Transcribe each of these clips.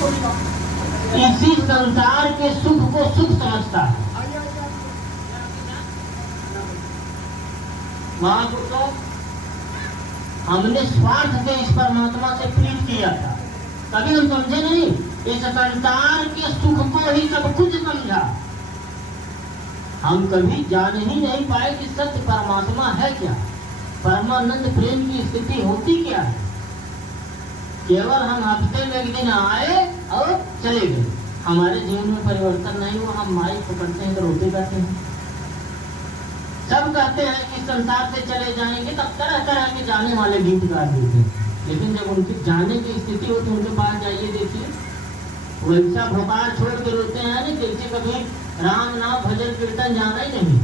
इसी संसार के सुख को सुख समझता है। महापुरुषों, हमने स्वार्थ से इस परमात्मा से प्रीत किया था, कभी हम समझे नहीं। इस संसार के सुख को ही सब कुछ समझा। हम कभी जान ही नहीं पाए कि सत्य परमात्मा है क्या, परमानंद प्रेम की स्थिति होती क्या है। केवल हम हफ्ते में एक दिन आए और चले गए, हमारे जीवन में परिवर्तन नहीं हुआ। हम माइक पकड़ते हैं तो रोते जाते हैं। सब कहते हैं कि संसार से चले जाएंगे, तब तरह तरह के जाने वाले गीत गा देते हैं, लेकिन जब उनकी जाने की स्थिति हो तो उनके पास जाइए, देखिए वैसा भोपाल छोड़ के रोते हैं ना, जैसे कभी राम नाम भजन कीर्तन जाना ही नहीं।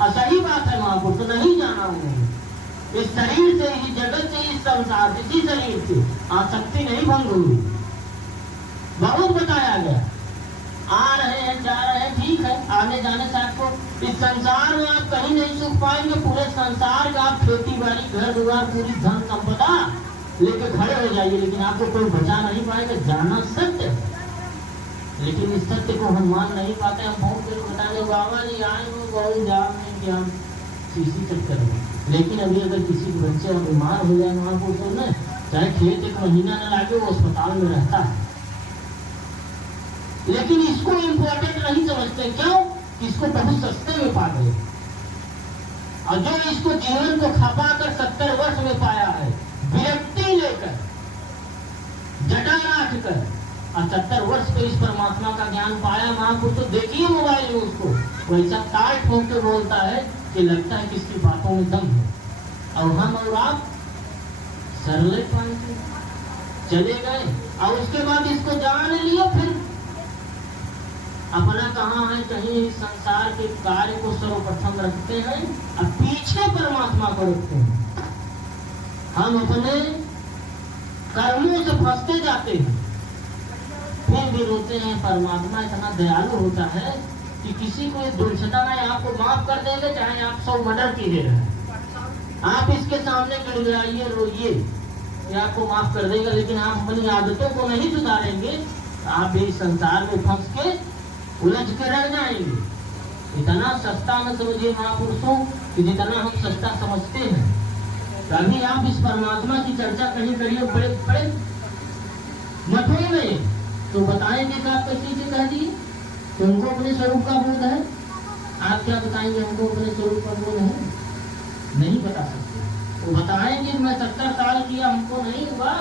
और सही बात है महापुरुष, नहीं जाना उन्हें। इस शरीर से, इस जगत से, इस संसार, इसी शरीर से आसक्ति नहीं भंग हुई। बहुत बताया गया, आ रहे हैं जा रहे हैं, ठीक है, आने जाने से आपको इस संसार में आप कहीं नहीं सुख पाएंगे। पूरे संसार का आप खेती बाड़ी, घर द्वार, पूरी धन संपदा लेके खड़े हो जाइए, लेकिन आपको कोई बचा नहीं पाएगा। जाना सत्य, लेकिन इस सत्य को हम मान नहीं पाते। हम बहुत देर बताएंगे बाबा जी आए बहुत जा कि हम किसी चक्कर में, लेकिन अभी अगर किसी के बच्चे और बीमार हो जाए महापुरुषों ने, चाहे खेत एक महीना न लागे, वो अस्पताल में रहता है, लेकिन इसको इम्पोर्टेंट नहीं समझते। क्यों? इसको बहुत सस्ते में पा गए। और जो इसको जीवन को खपा कर 70 वर्ष में पाया है, विरक्ति लेकर, जटा राख कर, और 70 वर्ष पे इस परमात्मा का ज्ञान पाया महापुरुष, तो देखिए मोबाइल में उसको वैसा ताल ठोक के बोलता है कि लगता है कि इसकी बातों में दम है। और हम और आप सरले पान से चले गए, और उसके बाद इसको जान लिया, फिर अपना कहाँ है, कहीं संसार के कार्य को सर्वप्रथम रखते हैं और पीछे परमात्मा को रखते हैं। हम अपने कर्मों से फंसते जाते हैं, फिर भी रोते हैं। परमात्मा इतना दयालु होता है कि किसी को दुर्घटना नहीं, आपको माफ कर देंगे, चाहे आप 100 मर्डर किए रहे, आप इसके सामने गिड़गिड़ाइए, रोइए, ये आपको माफ कर देगा। लेकिन आप अपनी आदतों को नहीं सुधारेंगे, आप भी संसार में फंस के उलझ के रह जाएंगे। इतना सस्ता न समझिए महापुरुषों कि जितना हम सस्ता समझते हैं। कभी आप इस परमात्मा की चर्चा कहीं करिए बड़े बड़े मठों में, तो बताएंगे कि आप किसी से कह दिए तो उनको अपने स्वरूप का बोध है। आप क्या बताएंगे? हमको अपने स्वरूप का बोध है, नहीं बता सकते। तो बताएंगे मैं 70 साल किया, हमको नहीं हुआ।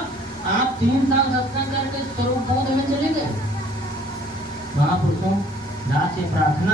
आप 3 साल सत्संग करके स्वरूप बोध में चले गए। महापुरुषों दास से प्रार्थना